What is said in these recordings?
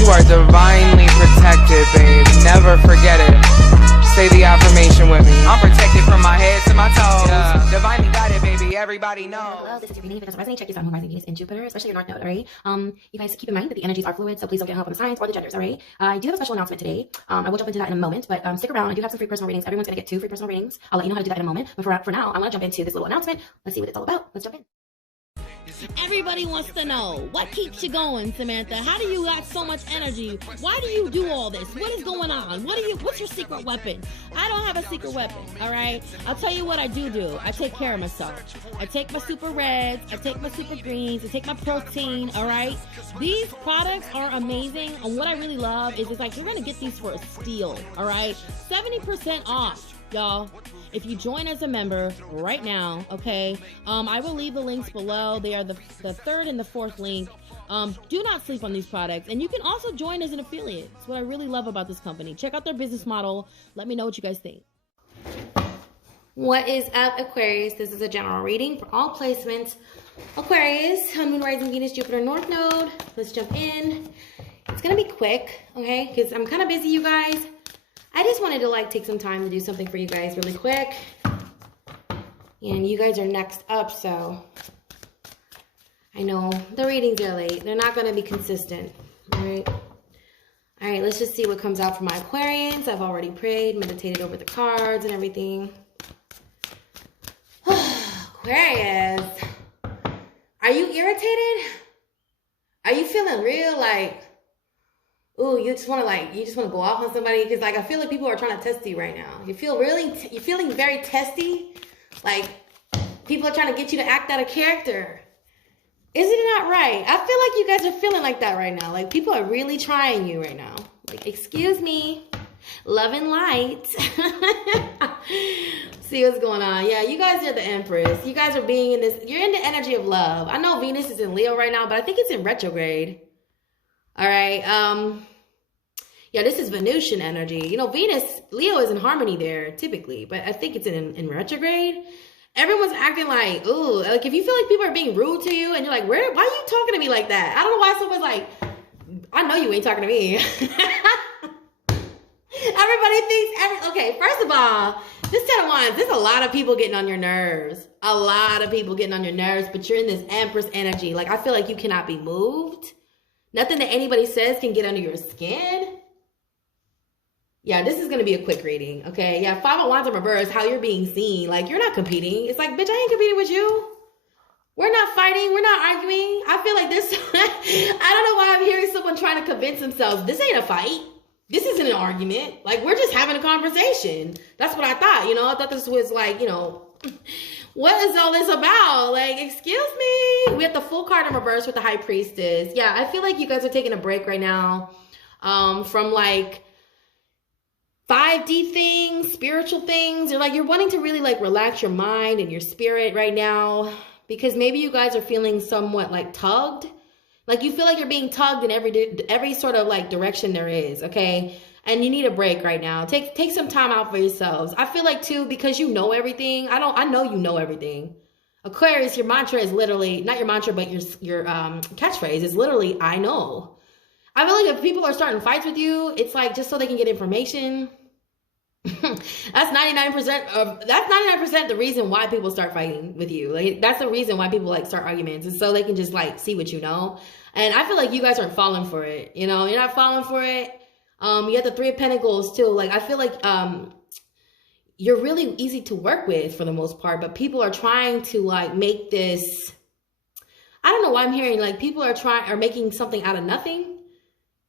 You are divinely protected, babe. Never forget it. Say the affirmation with me. I'm protected from my head to my toes. Yeah. Divinely guided, baby. Everybody knows. Hello, this is your reading. If it doesn't resonate, check your sun, moon, rising, Venus, and Jupiter, especially your North Node, alright? You guys keep in mind that the energies are fluid, so please don't get hung up on the signs or the genders, alright? I do have a special announcement today. I will jump into that in a moment, but stick around. I do have some free personal readings. Everyone's going to get 2 free personal readings. I'll let you know how to do that in a moment. But for now, I'm going to jump into this little announcement. Let's see what it's all about. Let's jump in. Everybody wants to know, what keeps you going, Samantha? How do you got so much energy? Why do you do all this? What is going on? What's your secret weapon? I don't have a secret weapon, all right? I'll tell you what I do. I take care of myself. I take my super reds, I take my super greens, I take my protein, all right? These products are amazing, and what I really love is it's like you're gonna get these for a steal, all right? 70% off, y'all. If you join as a member right now, okay, I will leave the links below. They are the third and the fourth link. Do not sleep on these products. And you can also join as an affiliate. That's what I really love about this company. Check out their business model. Let me know what you guys think. What is up, Aquarius? This is a general reading for all placements. Aquarius, Sun, Moon, Rising, Venus, Jupiter, North Node. Let's jump in. It's going to be quick, okay, because I'm kind of busy, you guys. I just wanted to take some time to do something for you guys really quick. And you guys are next up, so I know the readings are late. They're not going to be consistent, all right? All right, let's just see what comes out for my Aquarians. I've already prayed, meditated over the cards and everything. Aquarius, are you irritated? Are you feeling real ooh, you just want to go off on somebody? Because I feel like people are trying to test you right now. You're feeling very testy. People are trying to get you to act out of character. Isn't it not right? I feel like you guys are feeling like that right now. People are really trying you right now. Excuse me, love and light. See what's going on. Yeah, you guys are the Empress. You guys are you're in the energy of love. I know Venus is in Leo right now, but I think it's in retrograde. All right. Yeah, this is Venusian energy. Venus, Leo is in harmony there typically, but I think it's in retrograde. Everyone's acting ooh, if you feel like people are being rude to you and you're why are you talking to me like that? I don't know why someone's I know you ain't talking to me. Everybody thinks, okay, first of all, this 10 of Wands, there's a lot of people getting on your nerves. A lot of people getting on your nerves, but you're in this Empress energy. I feel like you cannot be moved. Nothing that anybody says can get under your skin. Yeah, this is going to be a quick reading, okay? Yeah, 5 of Wands in reverse, how you're being seen. You're not competing. It's bitch, I ain't competing with you. We're not fighting. We're not arguing. I feel like this, I don't know why I'm hearing someone trying to convince themselves, this ain't a fight. This isn't an argument. We're just having a conversation. That's what I thought, I thought this was what is all this about? Excuse me. We have the Full card in reverse with the High Priestess. Yeah, I feel like you guys are taking a break right now from 5D things, spiritual things. You're wanting to really relax your mind and your spirit right now because maybe you guys are feeling somewhat tugged. You feel like you're being tugged in every sort of direction there is, okay? And you need a break right now. Take some time out for yourselves. I feel too, because you know everything. I know you know everything. Aquarius, your mantra is literally, not your mantra, but your catchphrase is literally, I know. I feel like if people are starting fights with you, it's just so they can get information. That's 99% the reason why people start fighting with you. That's the reason why people start arguments, is so they can just see what you know. And I feel like you guys aren't falling for it. You're not falling for it. You have the 3 of Pentacles too. I feel like you're really easy to work with for the most part, but people are trying to make this, I don't know why I'm hearing people are making something out of nothing,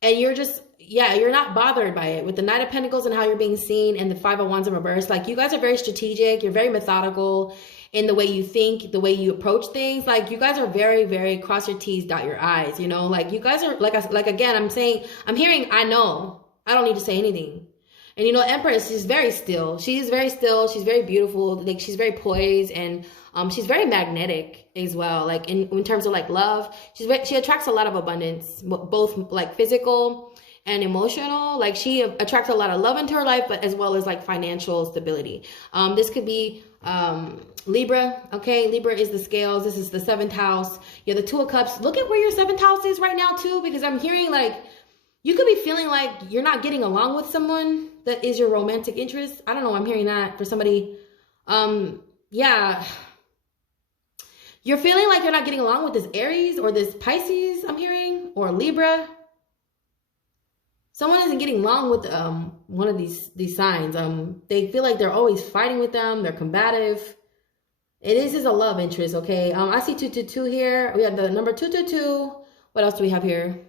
and you're just, yeah, you're not bothered by it. With the Knight of Pentacles and how you're being seen, and the 5 of Wands in reverse, you guys are very strategic. You're very methodical in the way you think, the way you approach things. You guys are very, very cross your T's, dot your I's, you guys are again, I'm hearing, I know, I don't need to say anything. And Empress is very still. She's very still. She's very beautiful. She's very poised, and she's very magnetic as well. In terms of love, she attracts a lot of abundance, both physical and emotional. She attracts a lot of love into her life, but as well as financial stability. This could be Libra. Okay, Libra is the scales. This is the 7th house. Yeah, the 2 of Cups. Look at where your 7th house is right now too, because I'm hearing You could be feeling like you're not getting along with someone that is your romantic interest. I don't know. I'm hearing that for somebody. Yeah. You're feeling like you're not getting along with this Aries or this Pisces, I'm hearing, or Libra. Someone isn't getting along with one of these signs. They feel like they're always fighting with them. They're combative. This is a love interest, okay? I see 222 here. We have the number 222. What else do we have here?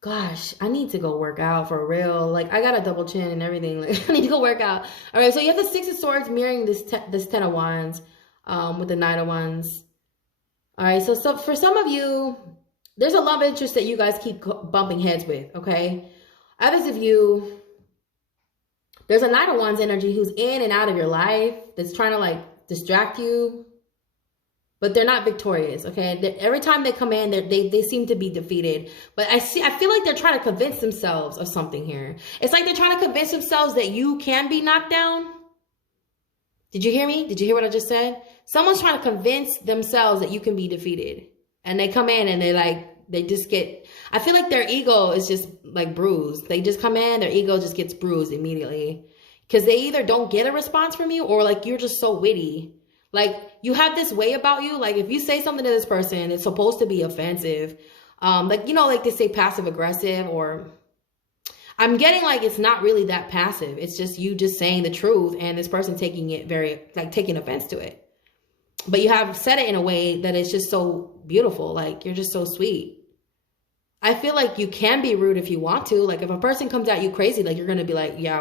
Gosh, I need to go work out for real. Like, I got a double chin and everything. Like, I need to go work out. All right, so you have the 6 of Swords mirroring this 10 of Wands with the 9 of Wands. All right, so for some of you, there's a love interest that you guys keep bumping heads with, okay? Others of you, there's a 9 of Wands energy who's in and out of your life that's trying to, like, distract you. But they're not victorious, okay? Every time they come in, they seem to be defeated. But I feel like they're trying to convince themselves of something here. It's like they're trying to convince themselves that you can be knocked down. Did you hear me? Did you hear what I just said? Someone's trying to convince themselves that you can be defeated. And they come in and they just get, I feel like their ego is just like bruised. They just come in, their ego just gets bruised immediately. Because they either don't get a response from you or like you're just so witty. Like, you have this way about you. Like, if you say something to this person, it's supposed to be offensive. Like, you know, like they say passive aggressive, or I'm getting like it's not really that passive. It's just you just saying the truth and this person taking it taking offense to it. But you have said it in a way that is just so beautiful. Like, you're just so sweet. I feel like you can be rude if you want to. Like, if a person comes at you crazy, like, you're going to be like, yeah,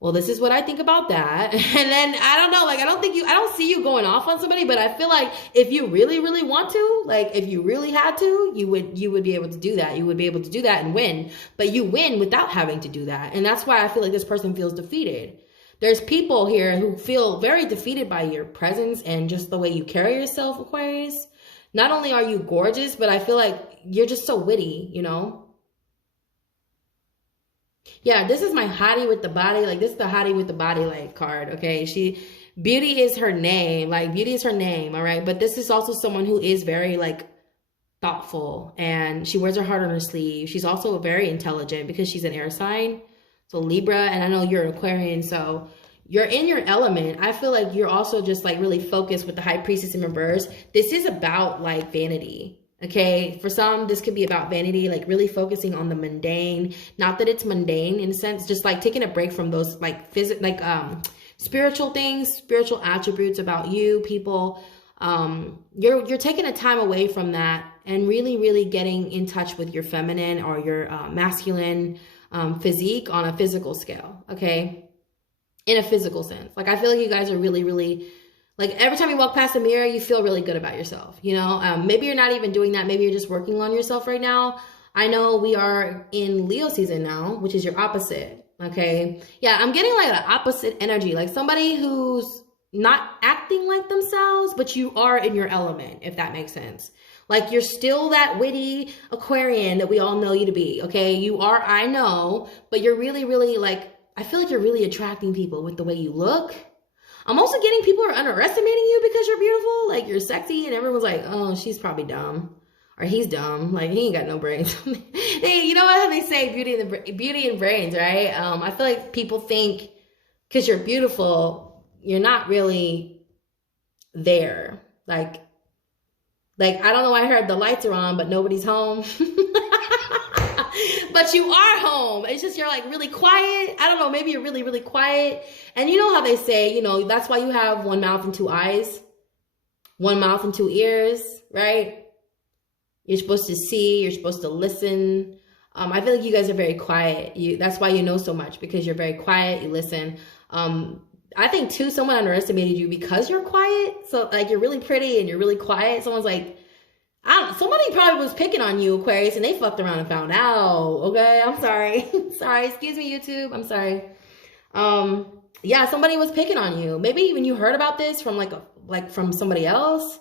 well, this is what I think about that. And then, I don't know, like, I don't see you going off on somebody, but I feel like if you really, really want to, like, if you really had to, you would be able to do that. You would be able to do that and win. But you win without having to do that. And that's why I feel like this person feels defeated. There's people here who feel very defeated by your presence and just the way you carry yourself, Aquarius. Not only are you gorgeous, but I feel like you're just so witty, you know? Yeah, this is my hottie with the body. Like, this is the hottie with the body, like, card, okay? Beauty is her name. Like, beauty is her name, all right? But this is also someone who is very, like, thoughtful. And she wears her heart on her sleeve. She's also very intelligent because she's an air sign. So, Libra, and I know you're an Aquarian, so you're in your element. I feel like you're also just, like, really focused with the High Priestess in reverse. This is about, like, vanity. Okay, for some, this could be about vanity, like really focusing on the mundane. Not that it's mundane in a sense, just like taking a break from those like spiritual things, spiritual attributes about you, people. You're taking a time away from that and really, really getting in touch with your feminine or your masculine physique on a physical scale. Okay, in a physical sense. Like, I feel like you guys are really, really. Like, every time you walk past a mirror, you feel really good about yourself, you know? Maybe you're not even doing that. Maybe you're just working on yourself right now. I know we are in Leo season now, which is your opposite, okay? Yeah, I'm getting like an opposite energy, like somebody who's not acting like themselves, but you are in your element, if that makes sense. Like, you're still that witty Aquarian that we all know you to be, okay? You are, I know, but you're really, really like, I feel like you're really attracting people with the way you look. I'm also getting people are underestimating you because you're beautiful. Like, you're sexy and everyone's like, oh, she's probably dumb. Or he's dumb. Like, he ain't got no brains. You know how they say beauty and brains, right? I feel like people think because you're beautiful, you're not really there. Like, I don't know why I heard the lights are on, but nobody's home. But you are home. It's just you're like really quiet. I don't know. Maybe you're really, really quiet. And you know how they say, you know, that's why you have one mouth and two eyes. One mouth and two ears, right? You're supposed to see. You're supposed to listen. I feel like you guys are very quiet. That's why you know so much, because you're very quiet. You listen. I think, too, someone underestimated you because you're quiet. So, like, you're really pretty and you're really quiet. Someone's like, somebody probably was picking on you, Aquarius, and they fucked around and found out. Okay, I'm sorry. Sorry, excuse me, YouTube. I'm sorry. Yeah, somebody was picking on you. Maybe even you heard about this from from somebody else.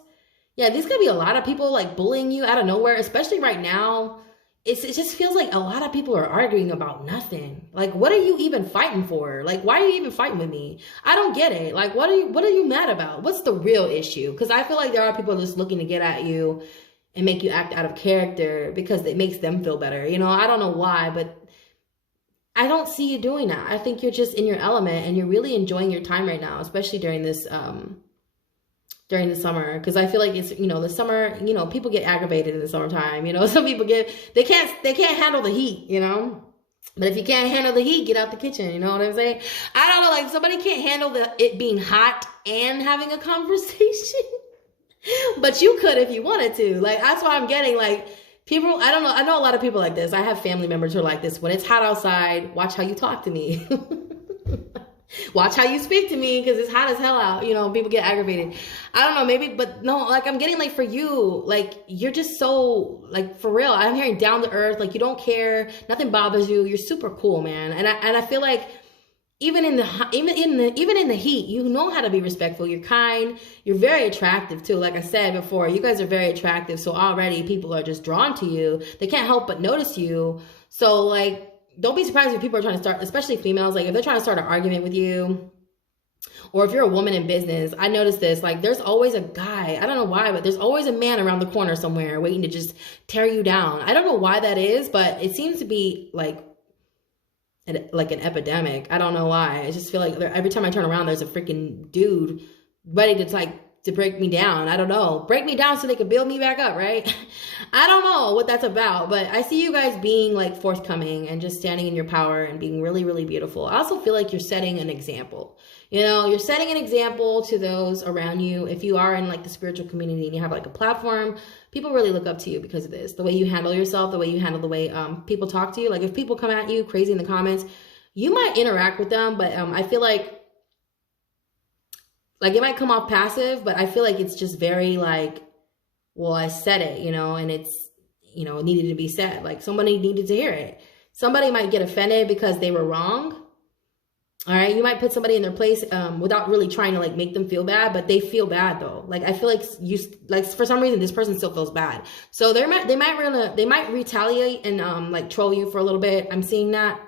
Yeah, these could be a lot of people like bullying you out of nowhere, especially right now. It just feels like a lot of people are arguing about nothing. Like, what are you even fighting for? Like, why are you even fighting with me? I don't get it. Like, what are you mad about? What's the real issue? Because I feel like there are people just looking to get at you and make you act out of character because it makes them feel better. You know, I don't know why, but I don't see you doing that. I think you're just in your element and you're really enjoying your time right now, especially during this, during the summer. Cause I feel like it's, you know, the summer, you know, people get aggravated in the summertime, you know, some people they can't handle the heat, you know, but if you can't handle the heat, get out the kitchen. You know what I'm saying? I don't know. Like somebody can't handle it being hot and having a conversation, but you could if you wanted to. Like, that's why I'm getting like, people, I don't know. I know a lot of people like this. I have family members who are like this. When it's hot outside, watch how you talk to me. Watch how you speak to me because it's hot as hell out. You know, people get aggravated. I don't know, maybe, but no, like I'm getting like for you, like you're just so like for real. I'm hearing down to earth, like you don't care, nothing bothers you. You're super cool, man. And I feel like even in the heat, you know how to be respectful. You're kind. You're very attractive too. Like I said before, you guys are very attractive. So already people are just drawn to you. They can't help but notice you. So like, don't be surprised if people are trying to start, especially females, like if they're trying to start an argument with you, or if you're a woman in business. I noticed this, like there's always a guy, I don't know why, but there's always a man around the corner somewhere waiting to just tear you down. I don't know why that is, but it seems to be like an epidemic. I don't know why. I just feel like every time I turn around, there's a freaking dude ready to break me down. I don't know. Break me down so they can build me back up, right? I don't know what that's about, but I see you guys being like forthcoming and just standing in your power and being really, really beautiful. I also feel like you're setting an example. You know, you're setting an example to those around you. If you are in like the spiritual community and you have like a platform, people really look up to you because of this. The way you handle yourself, the way you handle the way people talk to you. Like if people come at you crazy in the comments, you might interact with them, but I feel like it might come off passive, but I feel like it's just very like, well, I said it, you know, and it's, you know, it needed to be said. Like somebody needed to hear it. Somebody might get offended because they were wrong. All right. You might put somebody in their place without really trying to like make them feel bad, but they feel bad though. Like I feel like for some reason this person still feels bad. So they might retaliate and like troll you for a little bit. I'm seeing that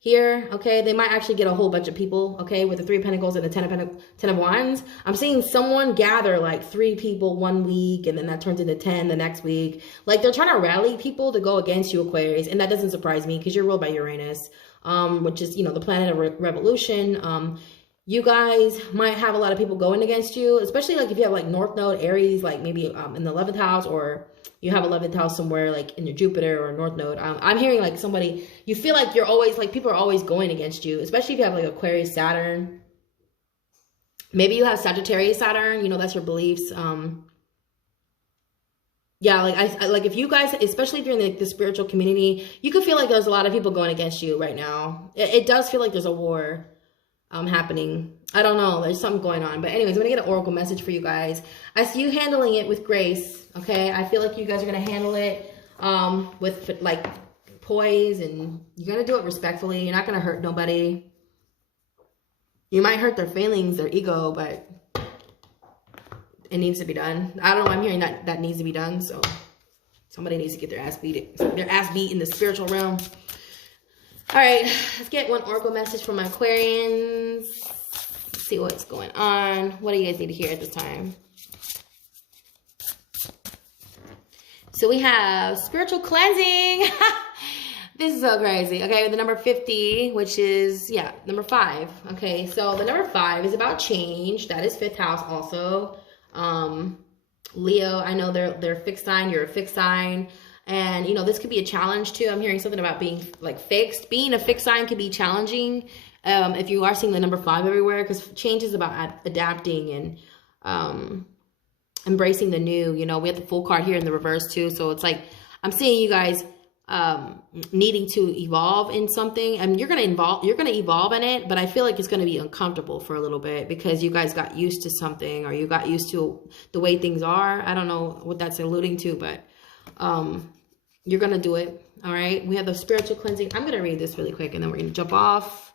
here, okay? They might actually get a whole bunch of people, okay, with the 3 of Pentacles and the 10 of Wands. I'm seeing someone gather like 3 people one week, and then that turns into 10 the next week. Like they're trying to rally people to go against you, Aquarius, and that doesn't surprise me because you're ruled by Uranus, which is, you know, the planet of revolution. You guys might have a lot of people going against you, especially like if you have like North Node, Aries, like maybe in the 11th house, or you have 11th house somewhere like in your Jupiter or North Node. I'm hearing like somebody, you feel like you're always like, people are always going against you, especially if you have like Aquarius, Saturn. Maybe you have Sagittarius, Saturn, you know, that's your beliefs. Yeah, like I like if you guys, especially if you're in the spiritual community, you could feel like there's a lot of people going against you right now. It does feel like there's a war happening. I don't know, there's something going on. But anyways, I'm gonna get an oracle message for you guys. I see you handling it with grace, okay? I feel like you guys are gonna handle it with like poise, and you're gonna do it respectfully. You're not gonna hurt nobody. You might hurt their feelings, their ego, but it needs to be done. I don't know, I'm hearing that needs to be done. So somebody needs to get their ass beat in the spiritual realm. All right, let's get one oracle message from my Aquarians. Let's see what's going on. What do you guys need to hear at this time? So we have spiritual cleansing. This is so crazy. Okay, the number 50, which is, yeah, number 5. Okay, so the number 5 is about change. That is 5th house also. Leo, I know they're a fixed sign. You're a fixed sign. And, you know, this could be a challenge too. I'm hearing something about being like fixed. Being a fixed sign could be challenging if you are seeing the number 5 everywhere, because change is about adapting and embracing the new. You know, we have the Fool card here in the reverse too. So it's like, I'm seeing you guys needing to evolve in something, and you're going to evolve in it, but I feel like it's going to be uncomfortable for a little bit because you guys got used to something, or you got used to the way things are. I don't know what that's alluding to, but you're going to do it. All right. We have the spiritual cleansing. I'm going to read this really quick and then we're going to jump off.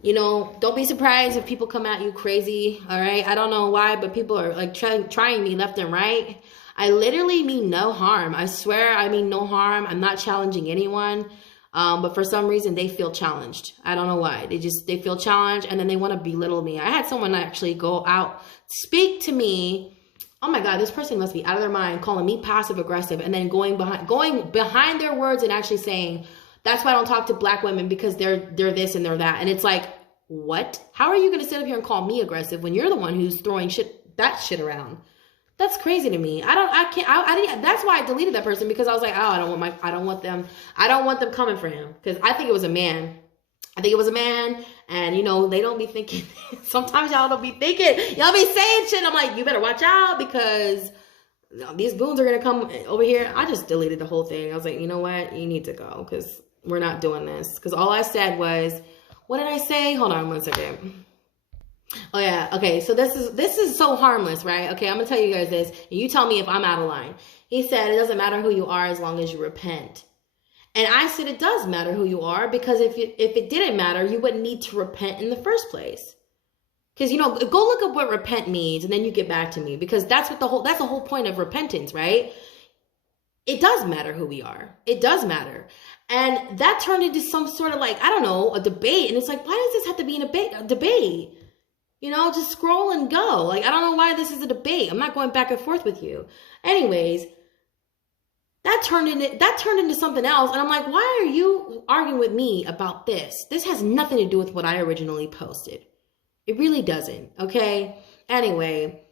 You know, don't be surprised if people come at you crazy. All right. I don't know why, but people are like trying me left and right. I literally mean no harm. I swear I mean no harm. I'm not challenging anyone. But for some reason they feel challenged. I don't know why. They feel challenged, and then they want to belittle me. I had someone actually go out, speak to me oh my God, this person must be out of their mind calling me passive aggressive and then going behind their words and actually saying, that's why I don't talk to black women because they're this and they're that. And it's like, what? How are you going to sit up here and call me aggressive when you're the one who's throwing that shit around? That's crazy to me. I didn't, that's why I deleted that person, because I was like, oh, I don't want them coming for him, because I think it was a man. And you know, they don't be thinking, sometimes y'all don't be thinking, y'all be saying shit. I'm like, you better watch out, because these goons are going to come over here. I just deleted the whole thing. I was like, you know what? You need to go, because we're not doing this. Because all I said was, what did I say? Hold on 1 second. Oh yeah, okay, so this is so harmless, right? Okay, I'm gonna tell you guys this, and you tell me if I'm out of line. He said, it doesn't matter who you are as long as you repent. And I said, it does matter who you are, because if it didn't matter, you wouldn't need to repent in the first place. Because, you know, go look up what repent means, and then you get back to me, because that's the whole point of repentance, right? It does matter who we are. It does matter. And that turned into some sort of, like, I don't know, a debate. And it's like, why does this have to be a debate? You know, just scroll and go. Like, I don't know why this is a debate. I'm not going back and forth with you. Anyways, that turned into something else. And I'm like, why are you arguing with me about this? This has nothing to do with what I originally posted. It really doesn't. Okay. Anyway,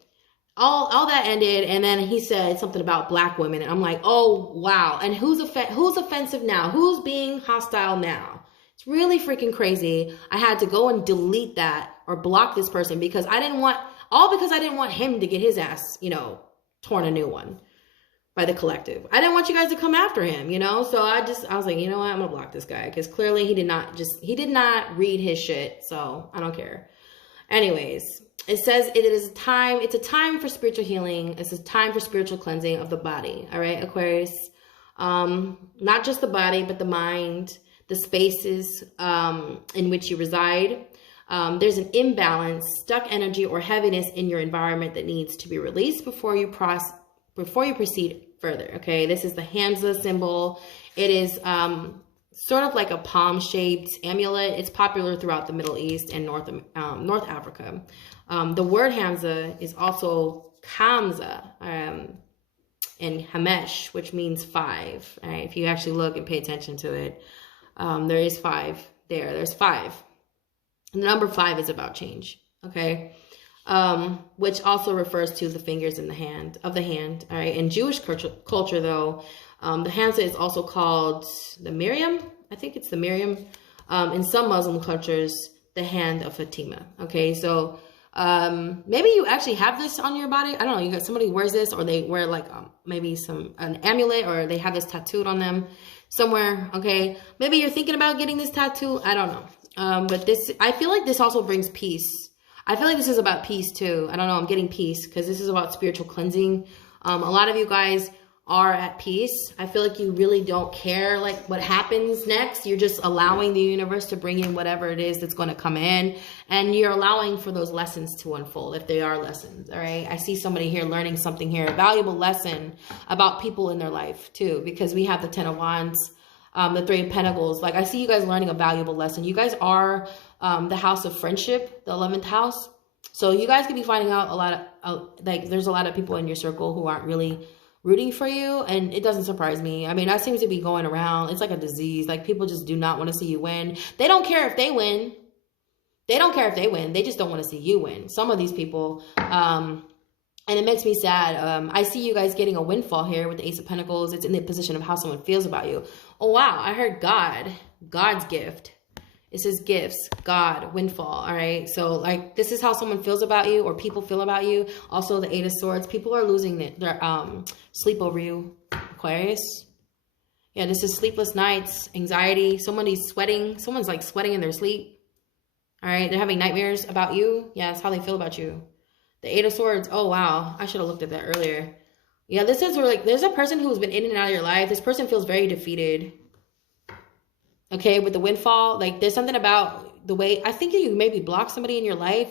all that ended. And then he said something about black women. And I'm like, oh, wow. And who's offensive now? Who's being hostile now? It's really freaking crazy. I had to go and delete that or block this person because I didn't want him to get his ass, you know, torn a new one by the collective. I didn't want you guys to come after him, you know? So I was like, you know what? I'm gonna block this guy, because clearly he did not read his shit. So I don't care. Anyways, it says it's a time for spiritual healing. It's a time for spiritual cleansing of the body. All right, Aquarius. Not just the body, but the mind, the spaces in which you reside. There's an imbalance, stuck energy, or heaviness in your environment that needs to be released before you proceed further. Okay, this is the Hamza symbol. It is sort of like a palm-shaped amulet. It's popular throughout the Middle East and North Africa. The word Hamza is also Kamza and Hamesh, which means 5. All right, if you actually look and pay attention to it, there is 5 there. There's 5. And the number 5 is about change. Okay. Which also refers to the fingers in the hand. All right. In Jewish culture, though, the Hamza is also called the Miriam. I think it's the Miriam. In some Muslim cultures, the hand of Fatima. Okay. So, maybe you actually have this on your body. I don't know. You got somebody wears this, or they wear like, maybe an amulet, or they have this tattooed on them somewhere. Okay. Maybe you're thinking about getting this tattoo. I don't know. But I feel like this also brings peace. I feel like this is about peace too. I don't know. I'm getting peace because this is about spiritual cleansing. A lot of you guys are at peace. I feel like you really don't care like what happens next. You're just allowing the universe to bring in whatever it is that's going to come in, and you're allowing for those lessons to unfold if they are lessons. All right. I see somebody here learning something here, a valuable lesson about people in their life too, because we have the 10 of Wands. The 3 of Pentacles. Like, I see you guys learning a valuable lesson. You guys are the house of friendship, the 11th house. So you guys could be finding out a lot of, like, there's a lot of people in your circle who aren't really rooting for you. And it doesn't surprise me. I mean, that seems to be going around. It's like a disease. Like, people just do not want to see you win. They don't care if they win. They don't care if they win. They just don't want to see you win. Some of these people, and it makes me sad. I see you guys getting a windfall here with the Ace of Pentacles. It's in the position of how someone feels about you. Oh, wow. I heard God's gift. It says gifts, God, windfall. All right. So like, this is how someone feels about you, or people feel about you. Also the 8 of Swords. People are losing their sleep over you, Aquarius. Yeah, this is sleepless nights, anxiety. Someone's like sweating in their sleep. All right. They're having nightmares about you. Yeah, that's how they feel about you. The 8 of Swords. Oh, wow. I should have looked at that earlier. Yeah, this is where, like, there's a person who's been in and out of your life. This person feels very defeated. Okay, with the windfall, like, there's something about the way, I think you maybe block somebody in your life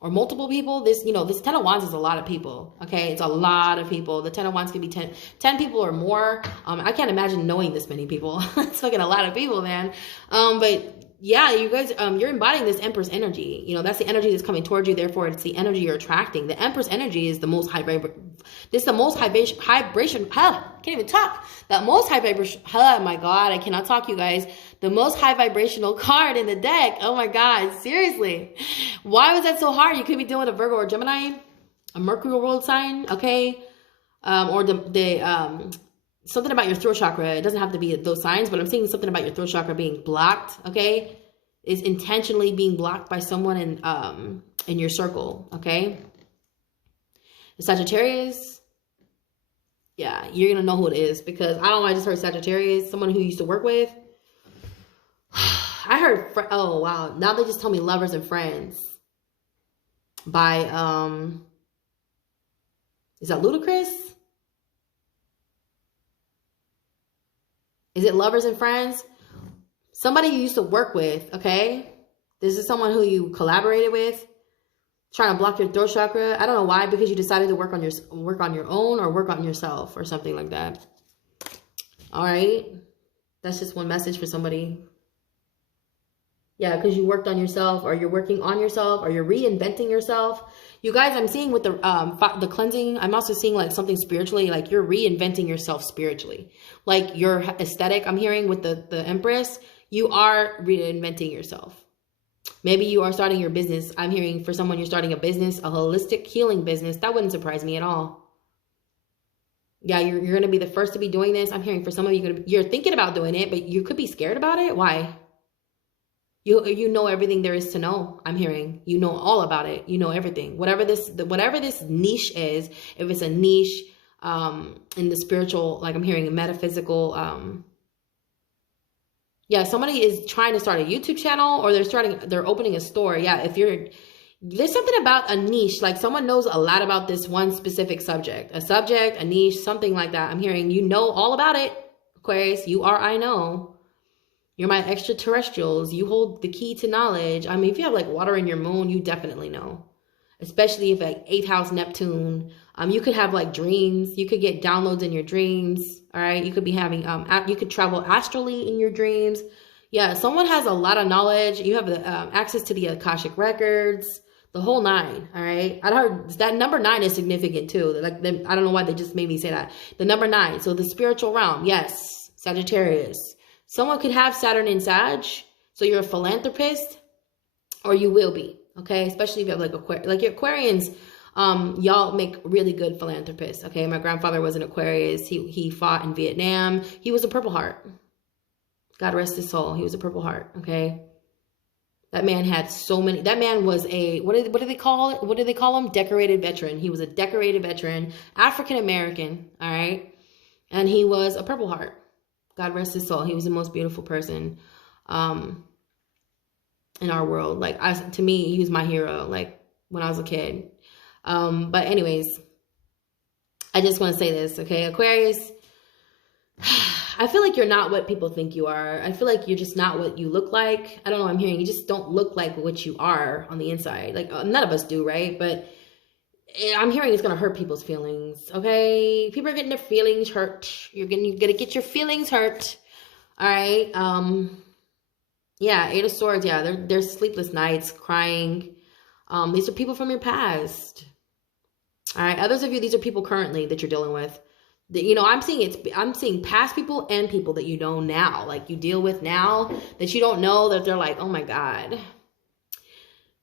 or multiple people. This 10 of Wands is a lot of people. Okay, it's a lot of people. The 10 of Wands could be 10 people or more. I can't imagine knowing this many people. It's fucking a lot of people, man. But yeah, you guys, you're embodying this Empress energy. You know, that's the energy that's coming towards you. Therefore, it's the energy you're attracting. The Empress energy is the most high vibration. This is the most vibration. Can't even talk. The most high vibration. Oh my God, I cannot talk, you guys. The most high vibrational card in the deck. Oh my God, seriously. Why was that so hard? You could be dealing with a Virgo or Gemini, a Mercury world sign, okay? Or something about your throat chakra. It doesn't have to be those signs, but I'm seeing something about your throat chakra being blocked, okay? Is intentionally being blocked by someone in your circle, okay? The Sagittarius, yeah, you're going to know who it is, because I don't know, I just heard Sagittarius, someone who you used to work with. I heard, oh, wow. Now they just told me lovers and friends by, is that Ludacris? Is it lovers and friends? Somebody you used to work with, okay? This is someone who you collaborated with, trying to block your throat chakra. I don't know why, because you decided to work on your own or work on yourself or something like that. All right? That's just one message for somebody. Yeah, because you worked on yourself, or you're working on yourself, or you're reinventing yourself. You guys, I'm seeing with the cleansing, I'm also seeing like something spiritually, like you're reinventing yourself spiritually. Like your aesthetic, I'm hearing with the Empress, you are reinventing yourself. Maybe you are starting your business. I'm hearing for someone, you're starting a business, a holistic healing business. That wouldn't surprise me at all. Yeah, you're going to be the first to be doing this. I'm hearing for some of you, you're thinking about doing it, but you could be scared about it. Why? You know everything there is to know. I'm hearing you know all about it. You know everything. Whatever this niche is, if it's a niche in the spiritual, like I'm hearing a metaphysical. Yeah, somebody is trying to start a YouTube channel, or they're opening a store. Yeah, there's something about a niche, like someone knows a lot about this one specific subject, a niche, something like that. I'm hearing you know all about it, Aquarius. You are, I know. You're my extraterrestrials. You hold the key to knowledge. I mean, if you have like water in your moon, you definitely know. Especially if like 8th house Neptune. You could have like dreams. You could get downloads in your dreams. All right. You could be having, you could travel astrally in your dreams. Yeah. Someone has a lot of knowledge. You have the access to the Akashic records, the whole 9. All right. I heard that number 9 is significant too. Like, I don't know why they just made me say that. The number 9. So the spiritual realm. Yes. Sagittarius. Someone could have Saturn in Sag, so you're a philanthropist, or you will be, okay? Especially if you have like your Aquarians, y'all make really good philanthropists, okay? My grandfather was an Aquarius. He fought in Vietnam. He was a Purple Heart. God rest his soul. He was a Purple Heart, okay? That man had so many. That man was a what do they call it? What do they call him? Decorated veteran. He was a decorated veteran, African American, all right? And he was a Purple Heart. God rest his soul. He was the most beautiful person in our world. Like, to me, he was my hero, like, when I was a kid. But anyways, I just want to say this, okay? Aquarius, I feel like you're not what people think you are. I feel like you're just not what you look like. I don't know, I'm hearing you just don't look like what you are on the inside. Like, none of us do, right? But I'm hearing it's going to hurt people's feelings, okay? People are getting their feelings hurt. You're going to get your feelings hurt, all right? Yeah, 8 of Swords, yeah, there's sleepless nights, crying. These are people from your past, all right? Others of you, these are people currently that you're dealing with. You know, I'm seeing past people and people that you know now, like you deal with now, that you don't know, that they're like, oh my God.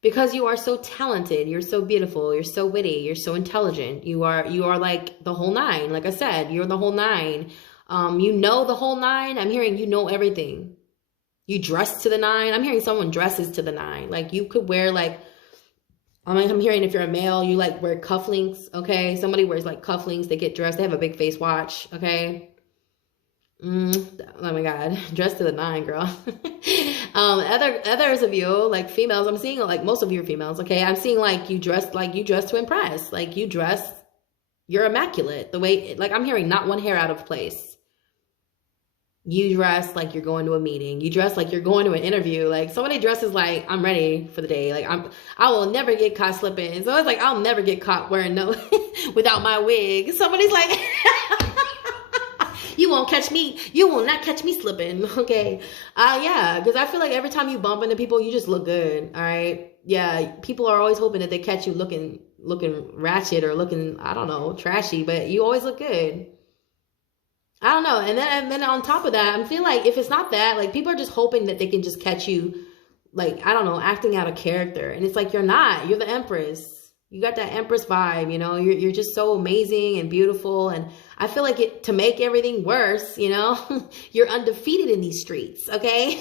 Because you are so talented, you're so beautiful, you're so witty, you're so intelligent. You are like the whole 9. Like I said, you're the whole 9. You know the whole 9. I'm hearing you know everything. You dress to the 9. I'm hearing someone dresses to the 9. Like you could wear like, I'm hearing if you're a male, you like wear cufflinks, okay? Somebody wears like cufflinks, they get dressed, they have a big face watch, okay? Oh my God, dress to the 9, girl. Others of you, like females, I'm seeing like most of you are females, okay? I'm seeing like you dress to impress. Like you're immaculate. The way, like I'm hearing not one hair out of place. You dress like you're going to a meeting. You dress like you're going to an interview. Like somebody dresses like I'm ready for the day. Like I will never get caught slipping. So it's like I'll never get caught wearing without my wig. Somebody's like You won't catch me. You will not catch me slipping. Okay. Yeah, because I feel like every time you bump into people, you just look good. All right. Yeah, people are always hoping that they catch you looking ratchet or looking, I don't know, trashy, but you always look good. I don't know. And then on top of that, I'm feeling like if it's not that, like people are just hoping that they can just catch you, like, I don't know, acting out of character. And it's like, you're not. You're the Empress. You got that Empress vibe, you know. You're just so amazing and beautiful. And I feel like to make everything worse, you know, you're undefeated in these streets, okay?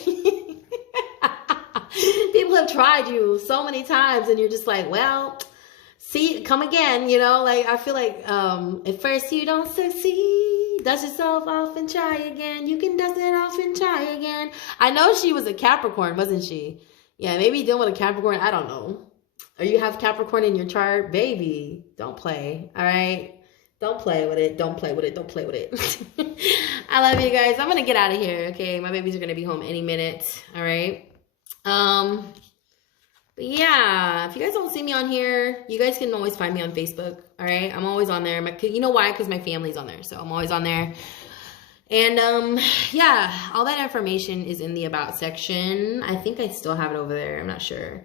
People have tried you so many times and you're just like, well, see, come again, you know. Like, I feel like at first you don't succeed, dust yourself off and try again. You can dust it off and try again. I know she was a Capricorn, wasn't she? Yeah, maybe dealing with a Capricorn, I don't know. Or you have Capricorn in your chart, baby, don't play, all right? Don't play with it. Don't play with it. Don't play with it. I love you guys. I'm going to get out of here, okay? My babies are going to be home any minute, all right? But yeah, if you guys don't see me on here, you guys can always find me on Facebook, all right? I'm always on there. You know why? Because my family's on there, so I'm always on there. And yeah, all that information is in the About section. I think I still have it over there. I'm not sure.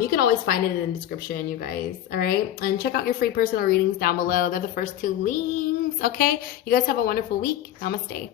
You can always find it in the description, you guys, all right? And check out your free personal readings down below. They're the first 2 links, okay? You guys have a wonderful week. Namaste.